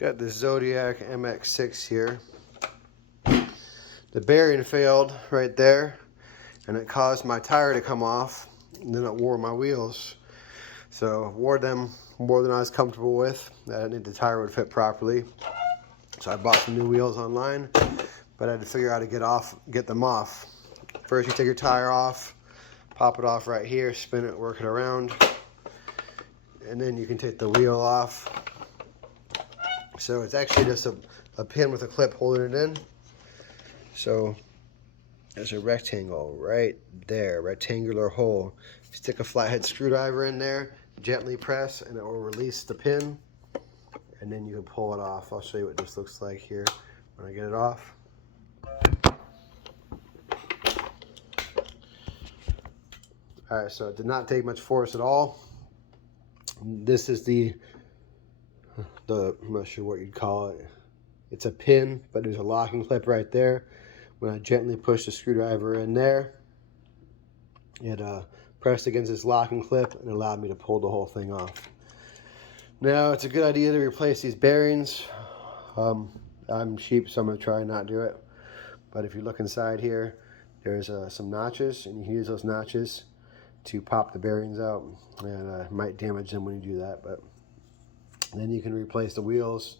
Got the Zodiac mx6 here. The bearing failed right there, and it caused my tire to come off, and then it wore my wheels. So wore them more than I was comfortable with. I didn't think the tire would fit properly. So I bought some new wheels online, but I had to figure out how to get them off. First you take your tire off, pop it off right here, spin it, work it around, and then you can take the wheel off. So it's actually just a pin with a clip holding it in. So there's a rectangle right there, rectangular hole. Stick a flathead screwdriver in there, gently press, and it will release the pin, and then you can pull it off. I'll show you what this looks like here when I get it off. Alright, so it did not take much force at all. This is I'm not sure what you'd call it. It's a pin, but there's a locking clip right there. When I gently push the screwdriver in there, it pressed against this locking clip and allowed me to pull the whole thing off. Now, it's a good idea to replace these bearings. I'm cheap, so I'm going to try and not do it. But if you look inside here, there's some notches, and you can use those notches to pop the bearings out, and might damage them when you do that. But then you can replace the wheels,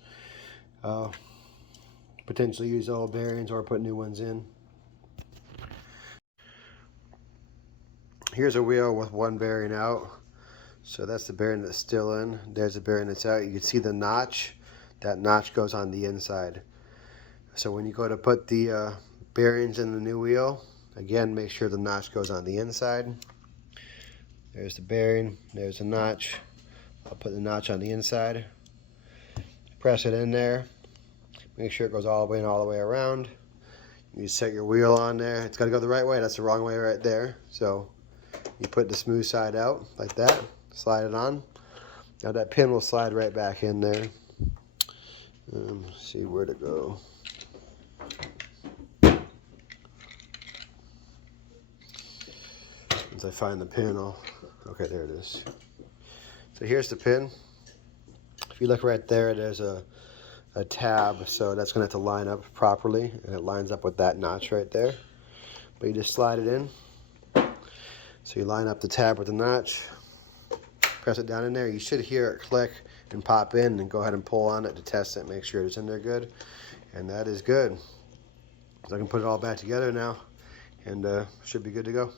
potentially use old bearings or put new ones in. Here's a wheel with one bearing out. So that's the bearing that's still in. There's the bearing that's out. You can see the notch. That notch goes on the inside. So when you go to put the bearings in the new wheel, again, make sure the notch goes on the inside. There's the bearing. There's the notch. I'll put the notch on the inside. Press it in there. Make sure it goes all the way and all the way around. You set your wheel on there. It's got to go the right way. That's the wrong way right there. So you put the smooth side out like that. Slide it on. Now that pin will slide right back in there. See where to go. Once I find the pin, okay, there it is. So here's the pin. If you look right there, there's a tab, so that's going to have to line up properly, and it lines up with that notch right there. But you just slide it in. So you line up the tab with the notch, press it down in there. You should hear it click and pop in, and go ahead and pull on it to test it, make sure it's in there good. And that is good. So I can put it all back together now, and should be good to go.